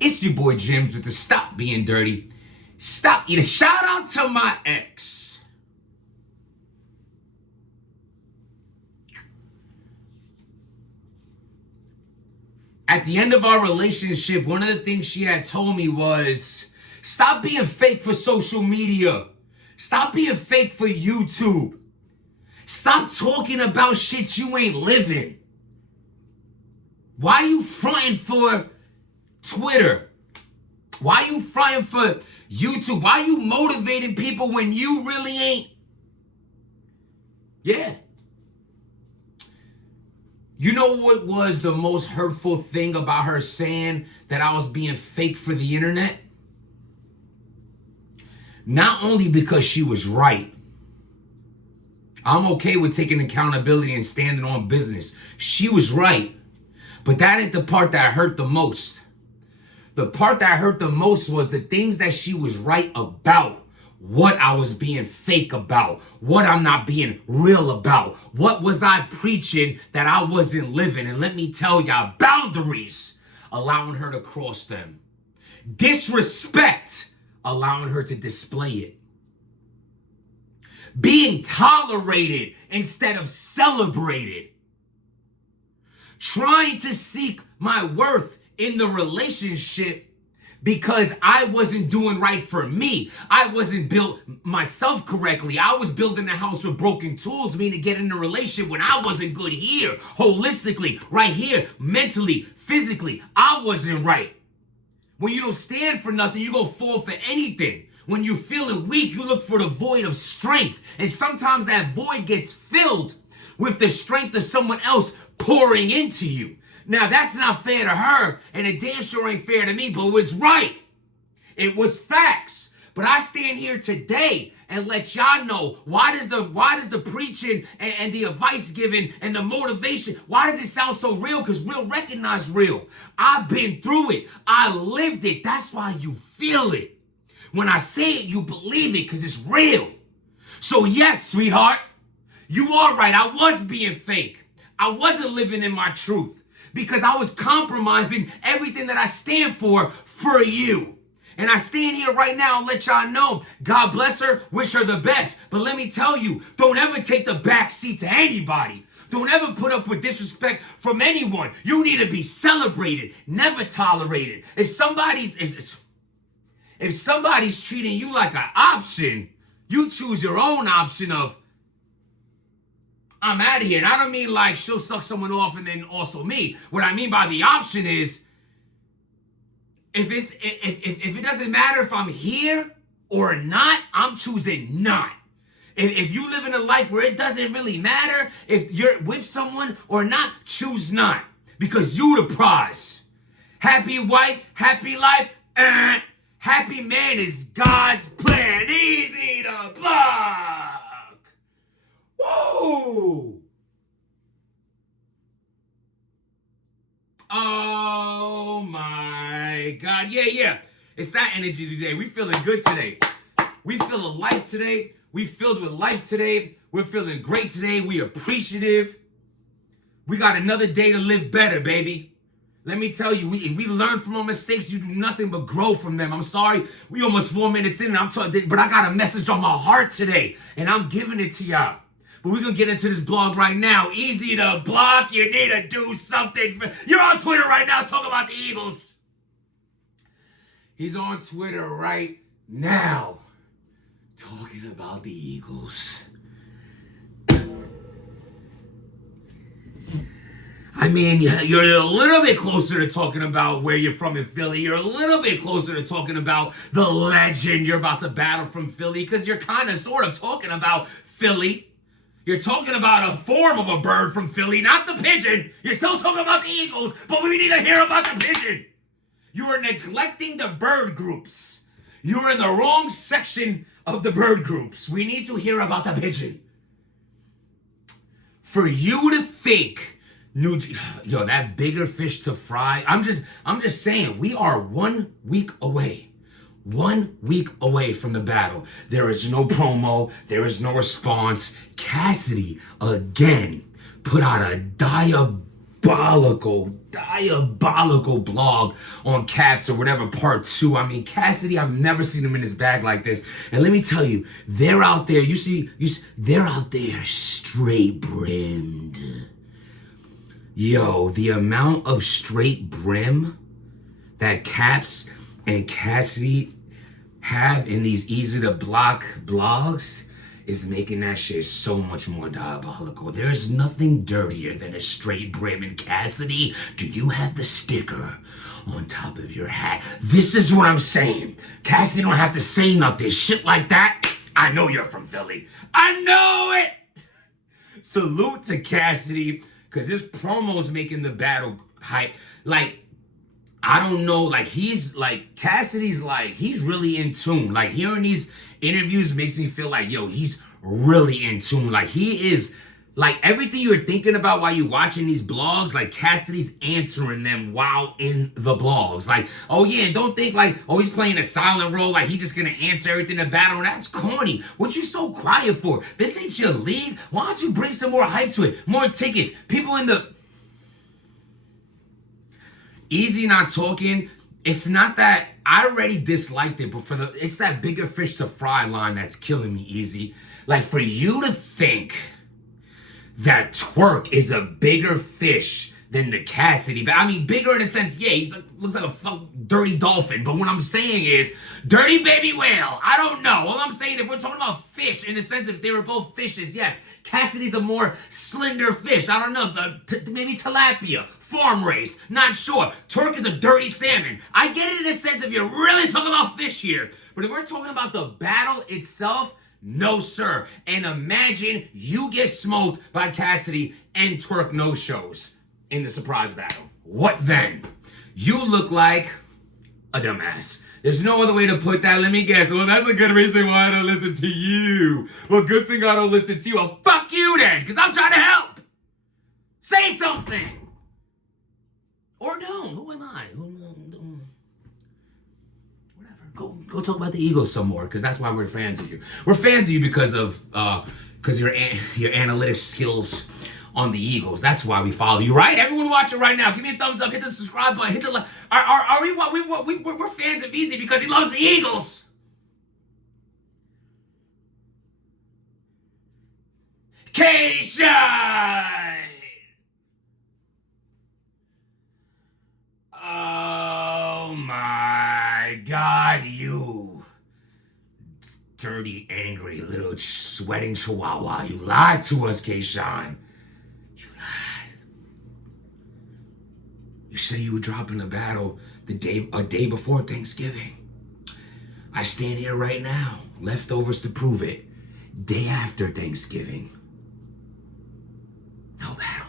It's your boy James with the Stop Being Dirty. Stop eating. Shout out to my ex. At the end of our relationship, one of the things she had told me was, stop being fake for social media. Stop being fake for YouTube. Stop talking about shit you ain't living. Why you fronting for Twitter? Why you fronting for YouTube? Why you motivating people when you really ain't? Yeah. You know what was the most hurtful thing about her saying that I was being fake for the internet? Not only because she was right. I'm okay with taking accountability and standing on business. She was right. But that ain't the part that hurt the most. The part that hurt the most was the things that she was right about. What I was being fake about. What I'm not being real about. What was I preaching that I wasn't living? And let me tell y'all, boundaries, allowing her to cross them. Disrespect, allowing her to display it. Being tolerated instead of celebrated. Trying to seek my worth in the relationship because I wasn't doing right for me. I wasn't built myself correctly. I was building a house with broken tools, meaning to get in a relationship when I wasn't good here, holistically, right here, mentally, physically. I wasn't right. When you don't stand for nothing, you gonna fall for anything. When you're feeling weak, you look for the void of strength. And sometimes that void gets filled with the strength of someone else pouring into you. Now, that's not fair to her, and it damn sure ain't fair to me, but it was right. It was facts. But I stand here today and let y'all know, why does the preaching and the advice giving and the motivation, why does it sound so real? Because real recognize real. I've been through it. I lived it. That's why you feel it. When I say it, you believe it because it's real. So yes, sweetheart, you are right. I was being fake. I wasn't living in my truth. Because I was compromising everything that I stand for you. And I stand here right now and let y'all know, God bless her, wish her the best. But let me tell you, don't ever take the back seat to anybody. Don't ever put up with disrespect from anyone. You need to be celebrated, never tolerated. If somebody's treating you like an option, you choose your own option of, I'm out of here. And I don't mean like she'll suck someone off and then also me. What I mean by the option is, if it doesn't matter if I'm here or not, I'm choosing not. If you live in a life where it doesn't really matter if you're with someone or not, choose not. Because you the prize. Happy wife, happy life, happy man is God's plan. Easy to block. Whoa! Oh my God. Yeah. It's that energy today. We feeling good today. We feeling light today. We filled with life today. We're feeling great today. We appreciative. We got another day to live better, baby. Let me tell you, if we learn from our mistakes, you do nothing but grow from them. I'm sorry, we almost 4 minutes in and I'm talking, but I got a message on my heart today and I'm giving it to y'all. But we're going to get into this blog right now. Easy to block. You need to do something. You're on Twitter right now talking about the Eagles. He's on Twitter right now talking about the Eagles. I mean, you're a little bit closer to talking about where you're from in Philly. You're a little bit closer to talking about the legend you're about to battle from Philly because you're kind of sort of talking about Philly. You're talking about a form of a bird from Philly, not the pigeon. You're still talking about the Eagles, but we need to hear about the pigeon. You are neglecting the bird groups. You're in the wrong section of the bird groups. We need to hear about the pigeon. For you to think, that bigger fish to fry, I'm just saying, we are 1 week away. 1 week away from the battle. There is no promo. There is no response. Cassidy, again, put out a diabolical blog on Caps or whatever, part 2. I mean, Cassidy, I've never seen him in his bag like this. And let me tell you, they're out there, you see, they're out there straight brimmed. Yo, the amount of straight brim that Caps and Cassidy have in these easy to block blogs is making that shit so much more diabolical. There's nothing dirtier than a straight brim. And Cassidy, do you have the sticker on top of your hat? This is what I'm saying. Cassidy don't have to say nothing. Shit like that, I know you're from Philly. I know it! Salute to Cassidy, because this promo's making the battle hype. Like, I don't know, like, he's, like, Cassidy's, like, he's really in tune. Like, hearing these interviews makes me feel like, yo, he's really in tune. Like, he is, like, everything you're thinking about while you're watching these blogs, like, Cassidy's answering them while in the blogs. Like, oh, yeah, don't think, like, oh, he's playing a silent role, like, he's just gonna answer everything in battle. That's corny. What you so quiet for? This ain't your league. Why don't you bring some more hype to it? More tickets. People in the... Easy not talking. It's not that I already disliked it, but it's that bigger fish to fry line that's killing me, Easy. Like, for you to think that Twork is a bigger fish than the Cassidy, but I mean bigger in a sense, yeah, he's like, looks like a dirty dolphin. But what I'm saying is, dirty baby whale. I don't know. All I'm saying, if we're talking about fish in the sense if they were both fishes, yes, Cassidy's a more slender fish. I don't know, maybe tilapia. Farm raised, not sure. Twork is a dirty salmon. I get it in a sense if you're really talking about fish here. But if we're talking about the battle itself, no sir. And imagine you get smoked by Cassidy and Twork no shows in the surprise battle. What then? You look like a dumbass. There's no other way to put that. Let me guess. Well, that's a good reason why I don't listen to you. Well, good thing I don't listen to you. Well, fuck you then, because I'm trying to help. Say something. Or don't. Who am I? Whatever. Go talk about the Eagles some more, because that's why we're fans of you. We're fans of you because your analytics skills on the Eagles. That's why we follow you, right? Everyone watching right now, give me a thumbs up, hit the subscribe button, hit the like. We're fans of Easy because he loves the Eagles. K-Shine! Oh my God, you dirty, angry, little sweating chihuahua. You lied to us, K-Shine. You lied. You said you were dropping a battle a day before Thanksgiving. I stand here right now, leftovers to prove it. Day after Thanksgiving. No battle.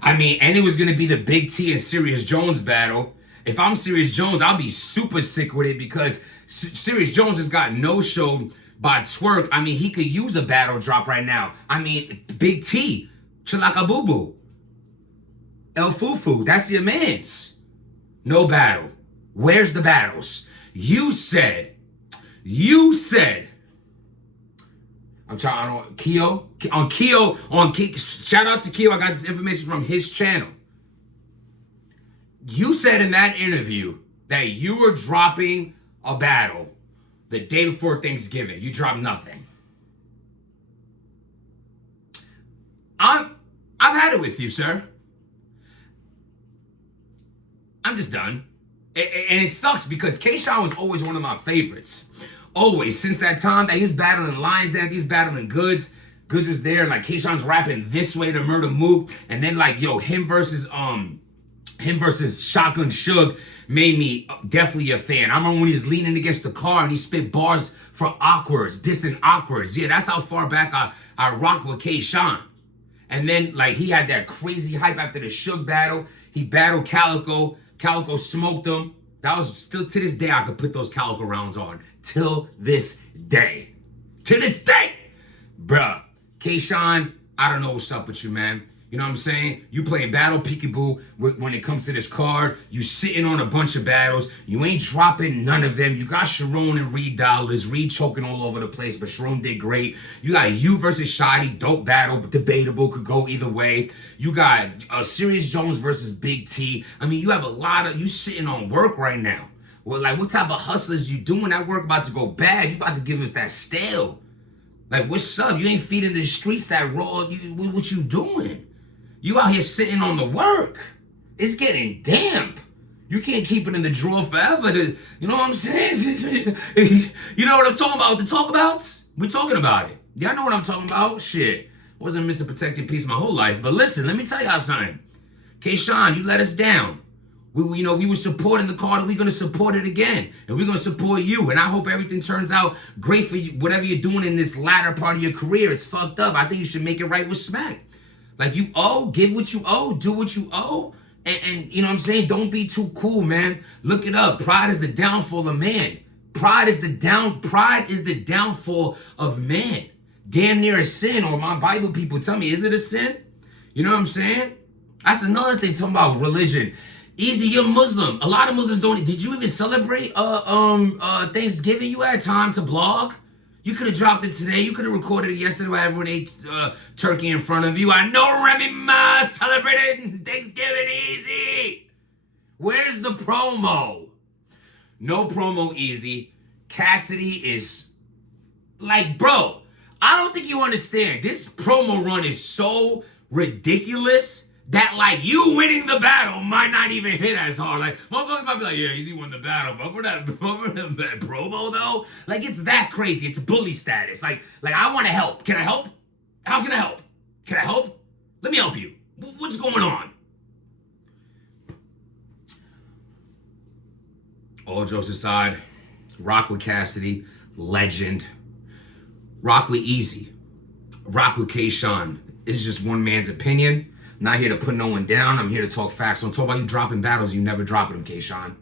I mean, and it was going to be the Big T and Serious Jones battle. If I'm Serious Jones, I'll be super sick with it because Serious Jones just got no-showed by Twork. I mean, he could use a battle drop right now. I mean, Big T, Chalaka Boo Boo, El Fufu, that's your mans. No battle. Where's the battles? You said, I'm trying on Keo. Shout out to Keo. I got this information from his channel. You said in that interview that you were dropping a battle the day before Thanksgiving. You dropped nothing. I've had it with you, sir. I'm just done. And it sucks because K-Shine was always one of my favorites. Always, since that time that he was battling Lions, that he was battling Goods. Goods was there, and like K-Shine's rapping this way to Murder Mook, and then like him versus Shotgun Suge made me definitely a fan. I remember when he was leaning against the car and he spit bars for Awkwards, dissing Awkwards. Yeah, that's how far back I rocked with K-Shine. And then like he had that crazy hype after the Suge battle. He battled Calico. Calico smoked him. That was still, to this day, I could put those Calico rounds on. Till this day. To this day. Bruh. K-Shine, I don't know what's up with you, man. You know what I'm saying? You playing battle peekaboo when it comes to this card. You sitting on a bunch of battles. You ain't dropping none of them. You got Sharon and Reed dollars. Reed choking all over the place, but Sharon did great. You got you versus Shotty, dope battle, debatable, could go either way. You got Sirius Jones versus Big T. I mean, you have a lot of, you sitting on work right now. Well, like, what type of hustlers you doing? That work about to go bad. You about to give us that stale. Like, what's up? You ain't feeding the streets that raw. What you doing? You out here sitting on the work. It's getting damp. You can't keep it in the drawer forever. You know what I'm saying? You know what I'm talking about? The talkabouts? We're talking about it. Y'all know what I'm talking about? Shit. Wasn't Mr. Protected Peace my whole life. But listen, let me tell y'all something. K-Shine, you let us down. We were supporting the card, and we're going to support it again. And we're going to support you. And I hope everything turns out great for you. Whatever you're doing in this latter part of your career is fucked up. I think you should make it right with Smack. Like, you owe, give what you owe, do what you owe. And you know what I'm saying? Don't be too cool, man. Look it up. Pride is the downfall of man. Pride is the downfall of man. Damn near a sin, or my Bible people tell me, is it a sin? You know what I'm saying? That's another thing, talking about religion. Eazy, you're Muslim. A lot of Muslims don't. Did you even celebrate Thanksgiving? You had time to blog? You could have dropped it today. You could have recorded it yesterday while everyone ate turkey in front of you. I know Remy Ma celebrated Thanksgiving easy. Where's the promo? No promo, Eazy. Cassidy is like, bro, I don't think you understand. This promo run is so ridiculous that, like, you winning the battle might not even hit as hard. Like, motherfuckers might be like, yeah, Eazy won the battle, but for that promo, though? Like, it's that crazy. It's bully status. Like I want to help. Can I help? How can I help? Can I help? Let me help you. What's going on? All jokes aside, rock with Cassidy, legend. Rock with Eazy. Rock with K-Shine. It's just one man's opinion. I'm not here to put no one down. I'm here to talk facts. Don't talk about you dropping battles. You never dropping them, K-Shine.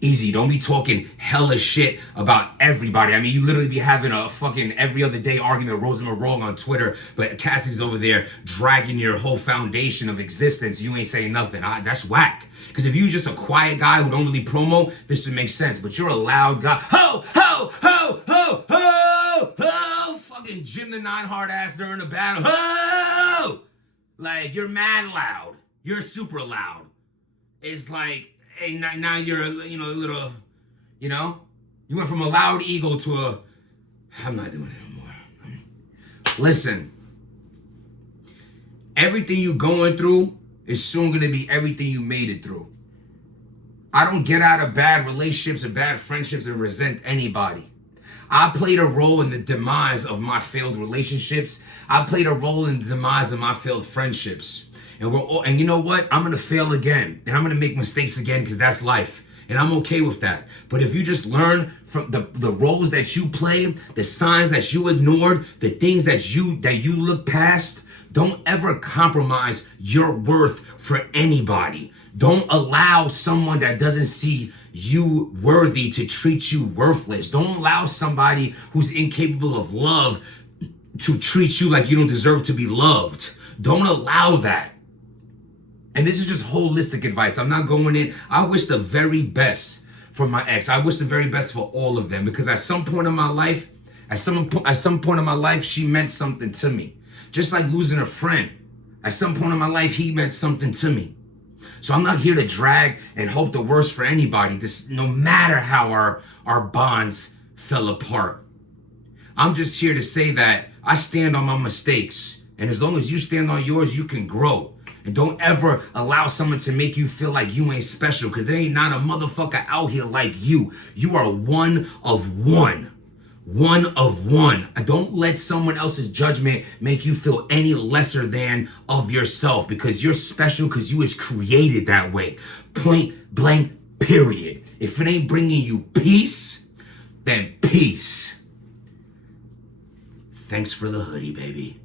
Eazy, don't be talking hella shit about everybody. I mean, you literally be having a fucking every other day argument with Rosamund Wrong on Twitter, but Cassie's over there dragging your whole foundation of existence. You ain't saying nothing. That's whack. Because if you just a quiet guy who don't really promo, this would make sense. But you're a loud guy. Ho, ho, ho, ho, ho, ho. Fucking Jim the Nine hard ass during the battle. Ho! Like, you're mad loud. You're super loud. It's like, hey, now you're, a little, you went from a loud ego to a, I'm not doing it anymore. Listen, everything you going through is soon going to be everything you made it through. I don't get out of bad relationships or bad friendships and resent anybody. I played a role in the demise of my failed relationships. I played a role in the demise of my failed friendships. And you know what? I'm going to fail again. And I'm going to make mistakes again because that's life. And I'm okay with that. But if you just learn from the roles that you play, the signs that you ignored, the things that you look past, don't ever compromise your worth for anybody. Don't allow someone that doesn't see you worthy to treat you worthless. Don't allow somebody who's incapable of love to treat you like you don't deserve to be loved. Don't allow that. And this is just holistic advice. I'm not going in. I wish the very best for my ex. I wish the very best for all of them, because at some point in my life, she meant something to me. Just like losing a friend. At some point in my life, he meant something to me. So I'm not here to drag and hope the worst for anybody, no matter how our bonds fell apart. I'm just here to say that I stand on my mistakes. And as long as you stand on yours, you can grow. And don't ever allow someone to make you feel like you ain't special, because there ain't not a motherfucker out here like you. You are one of one. One of one. Don't let someone else's judgment make you feel any lesser than of yourself, because you're special, because you was created that way. Point blank, period. If it ain't bringing you peace, then peace. Thanks for the hoodie, baby.